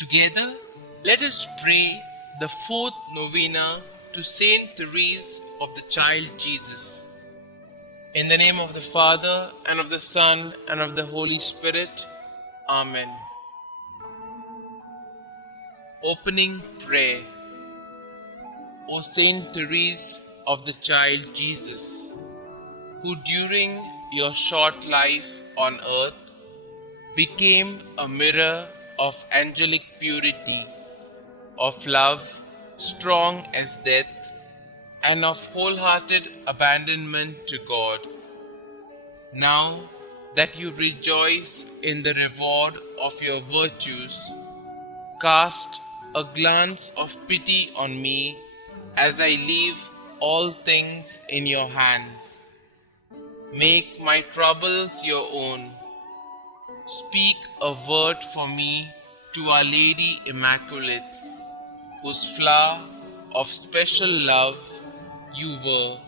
Together, let us pray the fourth novena to Saint Therese of the Child Jesus. In the name of the Father, and of the Son, and of the Holy Spirit. Amen. Opening Prayer. O Saint Therese of the Child Jesus, who during your short life on earth became a mirror of angelic purity, of love strong as death, and of wholehearted abandonment to God. Now that you rejoice in the reward of your virtues, cast a glance of pity on me as I leave all things in your hands. Make my troubles your own. Speak a word for me to Our Lady Immaculate, whose flower of special love you were,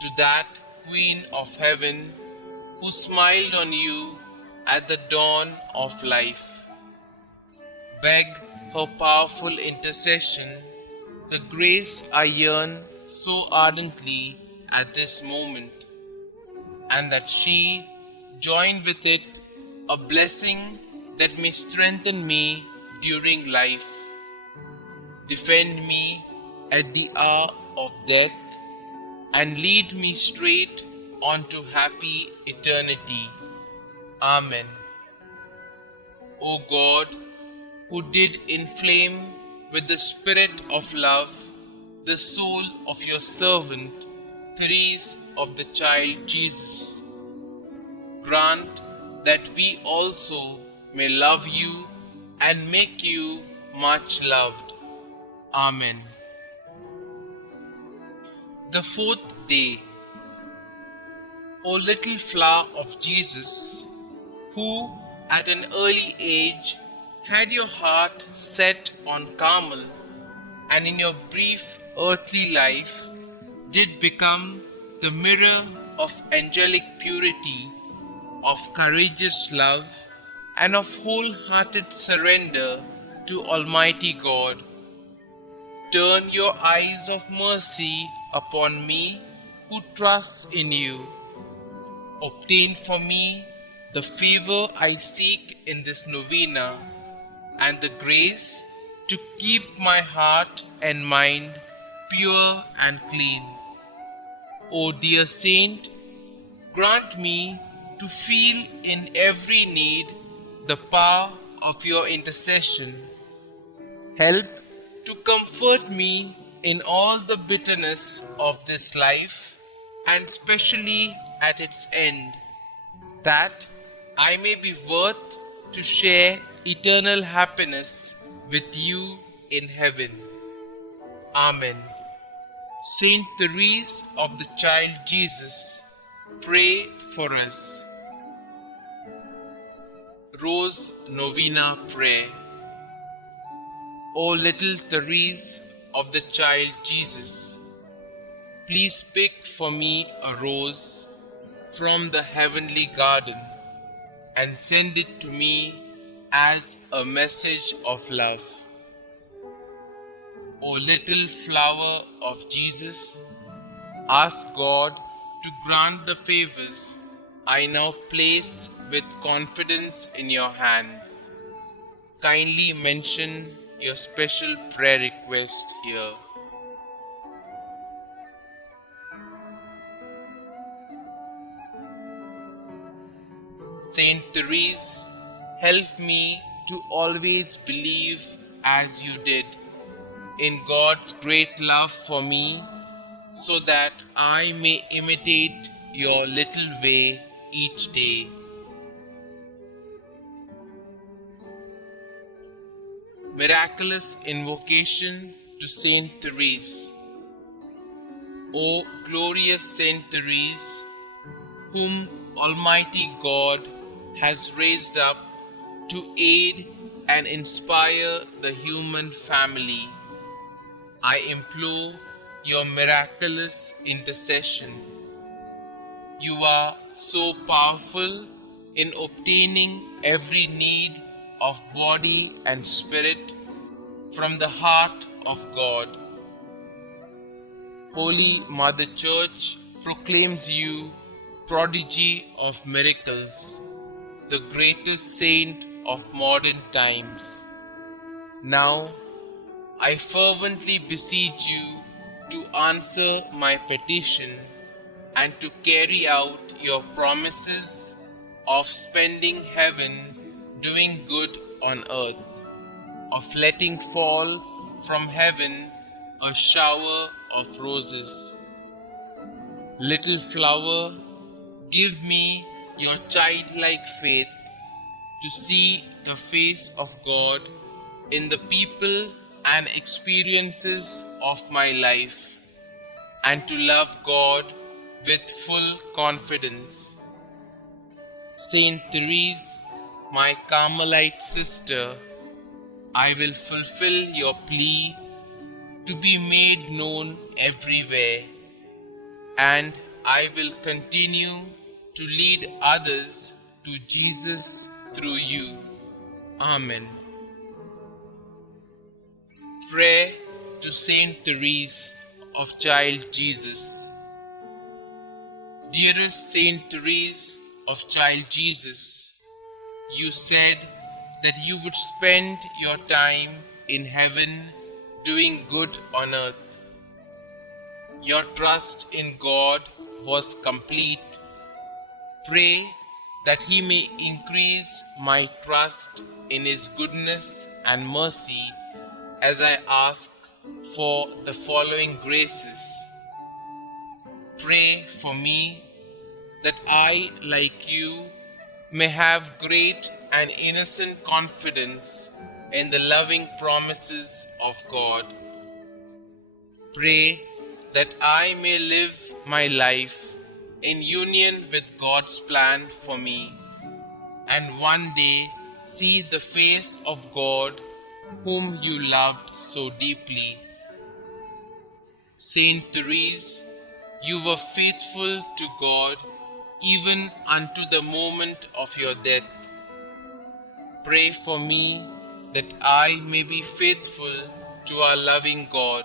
to that Queen of Heaven who smiled on you at the dawn of life. Beg her powerful intercession, the grace I yearn so ardently at this moment, and that she join with it a blessing that may strengthen me during life, defend me at the hour of death, and lead me straight onto happy eternity. Amen. O God, who did inflame with the spirit of love the soul of your servant, Therese of the Child Jesus, grant that we also may love you and make you much loved. Amen. The fourth day. O little flower of Jesus, who at an early age had your heart set on Carmel, and in your brief earthly life did become the mirror of angelic purity, of courageous love, and of wholehearted surrender to Almighty God. Turn your eyes of mercy upon me who trusts in you. Obtain for me the favor I seek in this novena, and the grace to keep my heart and mind pure and clean. O dear Saint, grant me to feel in every need the power of your intercession. Help to comfort me in all the bitterness of this life, and especially at its end, that I may be worth to share eternal happiness with you in heaven. Amen. Saint Therese of the Child Jesus, pray for us. Rose Novena Prayer. O little Therese of the Child Jesus, please pick for me a rose from the heavenly garden and send it to me as a message of love. O little flower of Jesus, ask God to grant the favors I now place with confidence in your hands. Kindly mention your special prayer request here. Saint Therese, help me to always believe as you did in God's great love for me, so that I may imitate your little way each day. Miraculous invocation to Saint Therese. O glorious Saint Therese, whom Almighty God has raised up to aid and inspire the human family, I implore your miraculous intercession. You are so powerful in obtaining every need of body and spirit from the heart of God. Holy Mother Church proclaims you prodigy of miracles, the greatest saint of modern times. Now, I fervently beseech you to answer my petition and to carry out your promises of spending heaven doing good on earth, of letting fall from heaven a shower of roses. Little flower, give me your childlike faith to see the face of God in the people and experiences of my life, and to love God with full confidence. Saint Therese, my Carmelite sister, I will fulfill your plea to be made known everywhere, and I will continue to lead others to Jesus through you. Amen. Prayer to Saint Therese of Child Jesus. Dearest Saint Therese of Child Jesus, you said that you would spend your time in heaven doing good on earth. Your trust in God was complete. Pray that He may increase my trust in His goodness and mercy as I ask for the following graces. Pray for me that I, like you, may have great and innocent confidence in the loving promises of God. Pray that I may live my life in union with God's plan for me, and one day see the face of God whom you loved so deeply. Saint Therese, you were faithful to God even unto the moment of your death. Pray for me that I may be faithful to our loving God.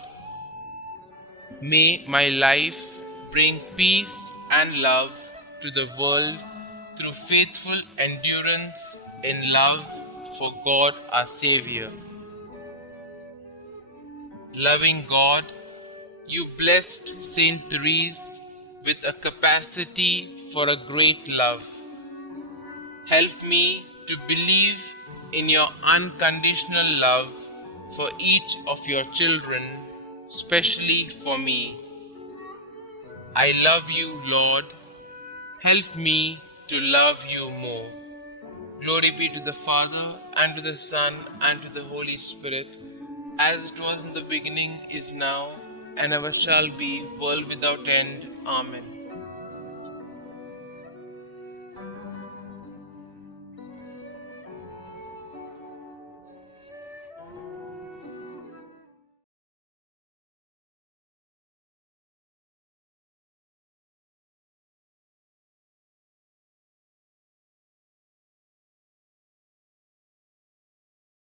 May my life bring peace and love to the world through faithful endurance in love for God our Savior. Loving God, you blessed Saint Therese with a capacity for a great love. Help me to believe in your unconditional love for each of your children, especially for me. I love you, Lord. Help me to love you more. Glory be to the Father, and to the Son, and to the Holy Spirit, as it was in the beginning, is now, and ever shall be, world without end. Amen.